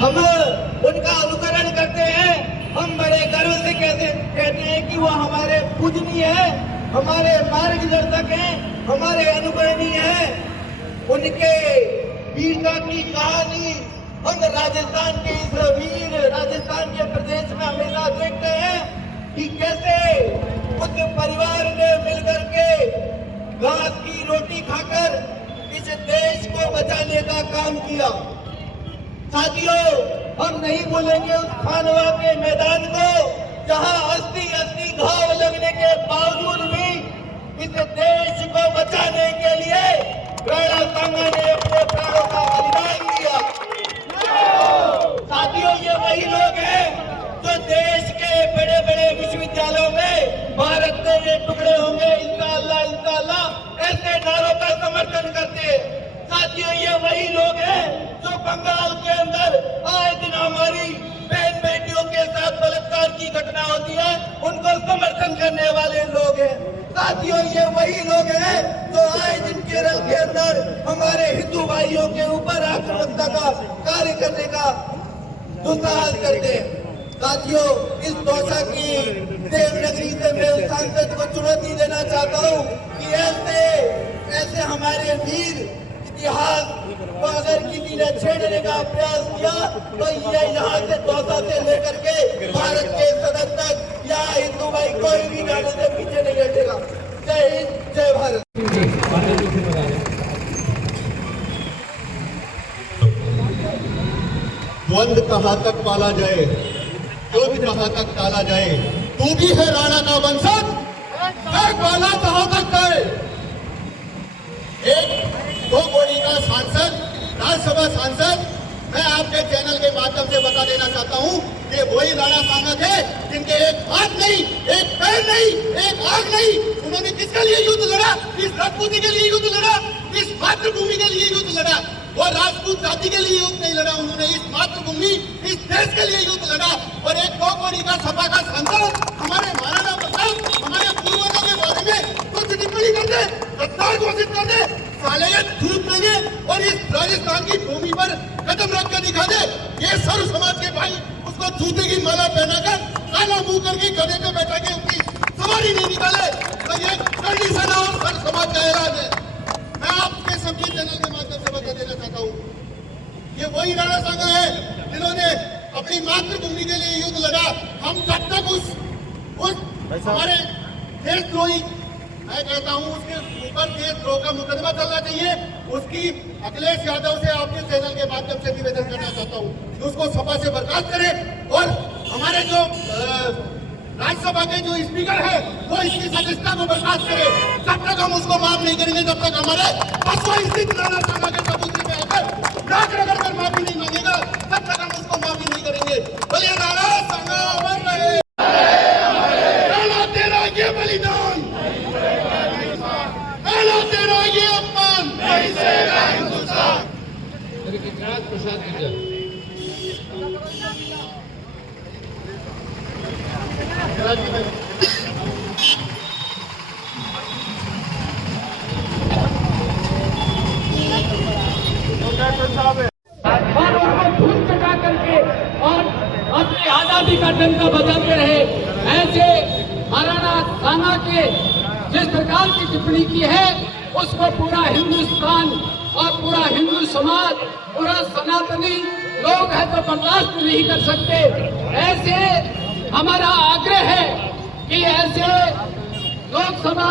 हम उनका अनुकरण करते हैं। हम बड़े गर्व से कहते हैं कि वो हमारे पूजनीय है, हमारे मार्गदर्शक हैं, हमारे अनुकरणीय हैं। उनके वीरता की कहानी हम राजस्थान के इस वीर राजस्थान के प्रदेश में हमेशा देखते हैं कि कैसे उस परिवार ने मिलकर के घास की रोटी खाकर इस देश को बचाने का काम किया। साथियों, हम नहीं भूलेंगे उस खानवा के मैदान को जहां 80 घाव लगने के बावजूद भी इस देश को बचाने के लिए राणा सांगा ने अपने प्राणों का बलिदान दिया। साथियों, ये वही लोग हैं जो देश के बड़े बड़े विश्वविद्यालयों में भारत के ये टुकड़े होंगे इंशाअल्लाह इंशाअल्लाह ऐसे नारों का समर्थन करते हैं। साथियों, ये वही लोग हैं जो बंगाल के अंदर आए दिन हमारी बहन बेटियों के साथ बलात्कार की घटना होती है, उनको समर्थन करने वाले लोग हैं। साथियों, ये वही लोग हैं जो आए दिन केरल के अंदर हमारे हिंदू भाइयों के ऊपर आक्रामकता का कार्य करने का दुस्साहस करते हैं। साथियों, इस दौसा की देवनगरी से मैं उस सांसद को चुनौती देना चाहता हूँ कि ऐसे हमारे वीर इतिहास को अगर किसी ने छेड़ने का प्रयास किया तो ये यहाँ से दौसा से लेकर के भारत के सदन तक या हिंदू भाई कोई भी गाने से पीछे नहीं हटेगा। जय हिंद, जय भारत। द्वंद कहाँ तक पाला जाए, युद्ध कहाँ तक टाला जाए, तू भी है राणा का वंशज, बाला कहाँ तक है। एक 2 कोड़ी का सांसद, राज्यसभा सांसद, मैं आपके चैनल के माध्यम से बता देना चाहता हूं कि वही राणा सांगा थे जिनके एक हाथ नहीं, एक पैर नहीं, एक आंख नहीं। उन्होंने किसके लिए युद्ध लड़ा? इस राजपूती के लिए युद्ध लड़ा, इस मातृभूमि के लिए युद्ध लड़ा। वो राजपूत जाति के लिए युद्ध नहीं लड़ा, उन्होंने इस मातृभूमि, इस देश के लिए युद्ध लड़ा। और एक 2 कोड़ी का सपा का सांसद हमारे महाराणा प्रताप, हमारे पूर्वजों के बारे में कुछ टिप्पणी कर दे, गद्दार घोषित कर दे, साले झूठ देंगे और इस राजस्थान की भूमि पर कदम रख कर दिखा दे। ये सर्व समाज के भाई उसको जूते की माला पहनाकर काला मुंह करके गधे पे बैठा के उसकी सवारी नहीं निकाले तो ये करनी सेना और सर्व समाज का ऐलान है। मैं आपके सबके चैनल के माध्यम से बता देना चाहता हूँ, ये वही राणा सांगा है जिन्होंने अपनी मातृभूमि के लिए युद्ध लड़ा। हम जब तक उस हमारे देशद्रोही, मैं कहता हूं उसके ऊपर देशद्रोह का मुकदमा चलना चाहिए। उसकी अखिलेश यादव से आपके चैनल के माध्यम से निवेदन करना चाहता हूं कि उसको सभा से बर्खास्त करें और हमारे जो राज्यसभा के जो स्पीकर है वो इसकी सदस्यता को बर्खास्त करे। जब तक हम उसको माफ नहीं करेंगे, जब तक हमारे बसवा स्थित राणा सांगा के कबूतरे में आकर नाक रगड़ कर माफी नहीं मांगेगा, तब तक हम उसको माफी नहीं करेंगे। बोलिए राणा सांगा अमर रहे, राणा तेरा ये बलिदान, राणा तेरा ये अपमान, नहीं सेगा हिंदुस्तान। प्रसाद और उनको धूल चटा करके और अपनी आजादी का डंका बजाते रहे। ऐसे महाराणा सांगा के जिस प्रकार की टिप्पणी की है उसको पूरा हिंदुस्तान और पूरा हिंदू समाज, पूरा सनातनी लोग है तो बर्दाश्त नहीं कर सकते। ऐसे हमारा आग्रह है कि ऐसे लोकसभा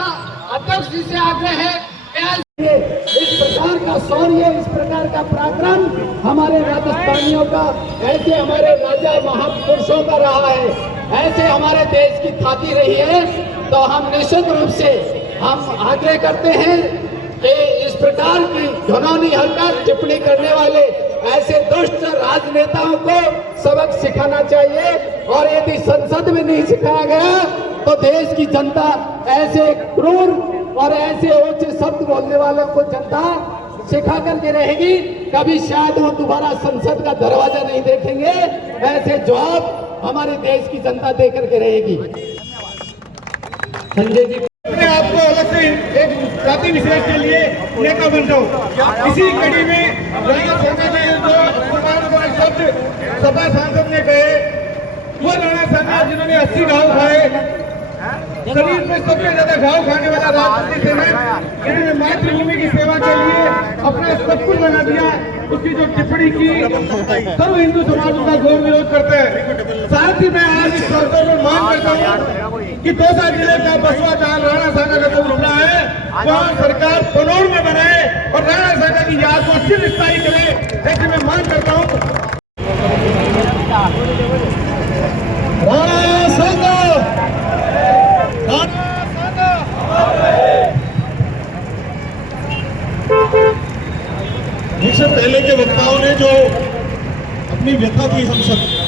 अध्यक्ष जी से आग्रह है कि इस प्रकार का शौर्य, इस प्रकार का पराक्रम हमारे राजस्थानियों का, ऐसे हमारे राजा महापुरुषों का रहा है, ऐसे हमारे देश की थाती रही है। तो हम निश्चित रूप से हम आग्रह करते हैं कि इस प्रकार की घिनौनी हरकत टिप्पणी करने वाले ऐसे दुष्ट राजनेताओं को सबक सिखाना चाहिए। और यदि संसद में नहीं सिखाया गया तो देश की जनता ऐसे क्रूर और ऐसे ऊंचे शब्द बोलने वालों को जनता सिखा करके रहेगी। कभी शायद वो दोबारा संसद का दरवाजा नहीं देखेंगे। ऐसे जवाब हमारे देश की जनता दे करके रहेगी। संजय जी, मैं आपको अलग से एक जाति विशेष के लिए नेता बनता हूँ। इसी कड़ी में शब्द सपा सांसद ने कहे वो राणा सांगा जिन्होंने 80 घाव खाए, शरीर में सबसे ज्यादा घाव खाने वाला राजनीति से है, इन्होंने मातृभूमि की सेवा के लिए अपना सब कुछ बना दिया। उसकी जो टिप्पणी की सर्व हिंदू समाज उसका घोर विरोध करते हैं। साथ ही मैं आज इस अवसर पर मांग करता हूँ कि दौसा जिले का बसवा दाल राणा सांगा का जो रुकना है वहाँ सरकार पनौर में बनाए और राणा सांगा की याद को चिरस्थायी करे, ऐसी मैं मांग करता हूँ। राणा सांगा इससे पहले के वक्ताओं ने जो अपनी व्यथा की हम सब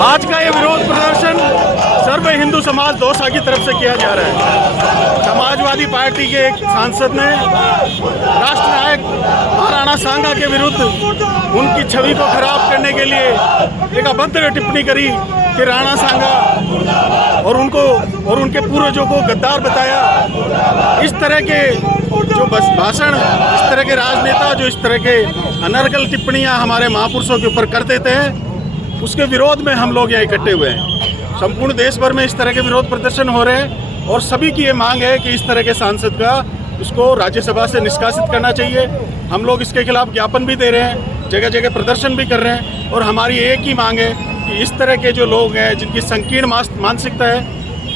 आज का ये विरोध प्रदर्शन सर्व हिंदू समाज दौसा की तरफ से किया जा रहा है। समाजवादी पार्टी के एक सांसद ने राष्ट्र नायक महाराणा सांगा के विरुद्ध उनकी छवि को खराब करने के लिए एक अभद्र टिप्पणी करी कि राणा सांगा और उनके पूर्वजों को गद्दार बताया। इस तरह के जो भाषण, इस तरह के राजनेता जो इस तरह के अनर्गल टिप्पणियां हमारे महापुरुषों के ऊपर कर देते हैं, उसके विरोध में हम लोग यहाँ इकट्ठे हुए हैं। संपूर्ण देश भर में इस तरह के विरोध प्रदर्शन हो रहे हैं और सभी की ये मांग है कि इस तरह के सांसद का उसको राज्यसभा से निष्कासित करना चाहिए। हम लोग इसके खिलाफ ज्ञापन भी दे रहे हैं, जगह जगह प्रदर्शन भी कर रहे हैं और हमारी एक ही मांग है कि इस तरह के जो लोग हैं जिनकी संकीर्ण मानसिकता है,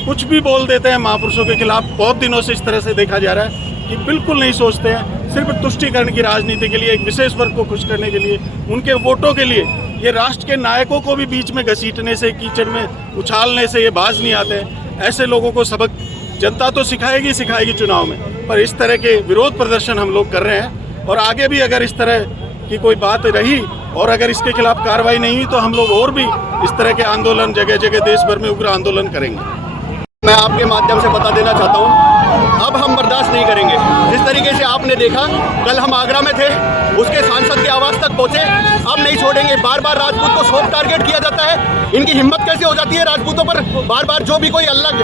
कुछ भी बोल देते हैं महापुरुषों के खिलाफ, बहुत दिनों से इस तरह से देखा जा रहा है कि बिल्कुल नहीं सोचते हैं, सिर्फ तुष्टीकरण की राजनीति के लिए, एक विशेष वर्ग को खुश करने के लिए, उनके वोटों के लिए, ये राष्ट्र के नायकों को भी बीच में घसीटने से, कीचड़ में उछालने से ये बाज नहीं आते। ऐसे लोगों को सबक जनता तो सिखाएगी चुनाव में, पर इस तरह के विरोध प्रदर्शन हम लोग कर रहे हैं और आगे भी अगर इस तरह की कोई बात रही और अगर इसके खिलाफ कार्रवाई नहीं हुई तो हम लोग और भी इस तरह के आंदोलन जगह जगह देश भर में उग्र आंदोलन करेंगे। मैं आपके माध्यम से बता देना चाहता हूँ, अब हम बर्दाश्त नहीं करेंगे। जिस तरीके से आपने देखा, कल हम आगरा में थे, उसके सांसद के आवास तक पहुंचे, अब नहीं छोड़ेंगे। बार बार राजपूत को सॉफ्ट टारगेट किया जाता है। इनकी हिम्मत कैसे हो जाती है राजपूतों पर? बार बार जो भी कोई अलग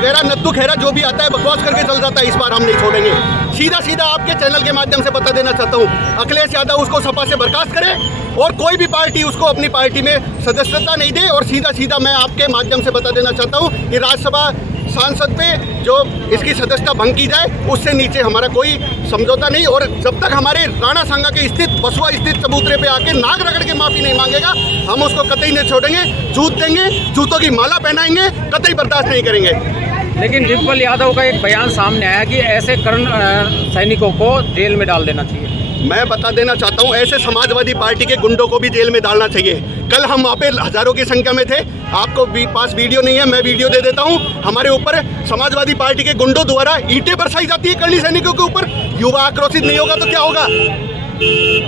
खेरा नद्दू खेरा जो भी आता है बकवास करके चल जाता है। इस बार हम नहीं छोड़ेंगे। सीधा सीधा आपके चैनल के माध्यम से बता देना चाहता हूँ, अखिलेश यादव उसको सपा से बर्खास्त करे और कोई भी पार्टी उसको अपनी पार्टी में सदस्यता नहीं दे। और सीधा सीधा मैं आपके माध्यम से बता देना चाहता हूँ कि राज्यसभा सांसद पे जो इसकी सदस्यता भंग की जाए, उससे नीचे हमारा कोई समझौता नहीं। और जब तक हमारे राणा सांगा के स्थित बसवा स्थित चबूतरे पे आके नाक रगड़ के माफी नहीं मांगेगा, हम उसको कतई नहीं छोड़ेंगे। जूत देंगे, जूतों की माला पहनाएंगे, कतई बर्दाश्त नहीं करेंगे। लेकिन डिम्पल यादव का एक बयान सामने आया कि ऐसे कर्ण सैनिकों को जेल में डाल देना चाहिए। मैं बता देना चाहता हूं, ऐसे समाजवादी पार्टी के गुंडों को भी जेल में डालना चाहिए। कल हम वहाँ पे हजारों की संख्या में थे, आपको पास वीडियो नहीं है, मैं वीडियो दे देता हूं। हमारे ऊपर समाजवादी पार्टी के गुंडों द्वारा ईंटें बरसाई जाती है कर्णी सैनिकों के ऊपर। युवा आक्रोशित नहीं होगा तो क्या होगा?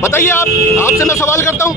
बताइए, आपसे मैं सवाल करता हूं।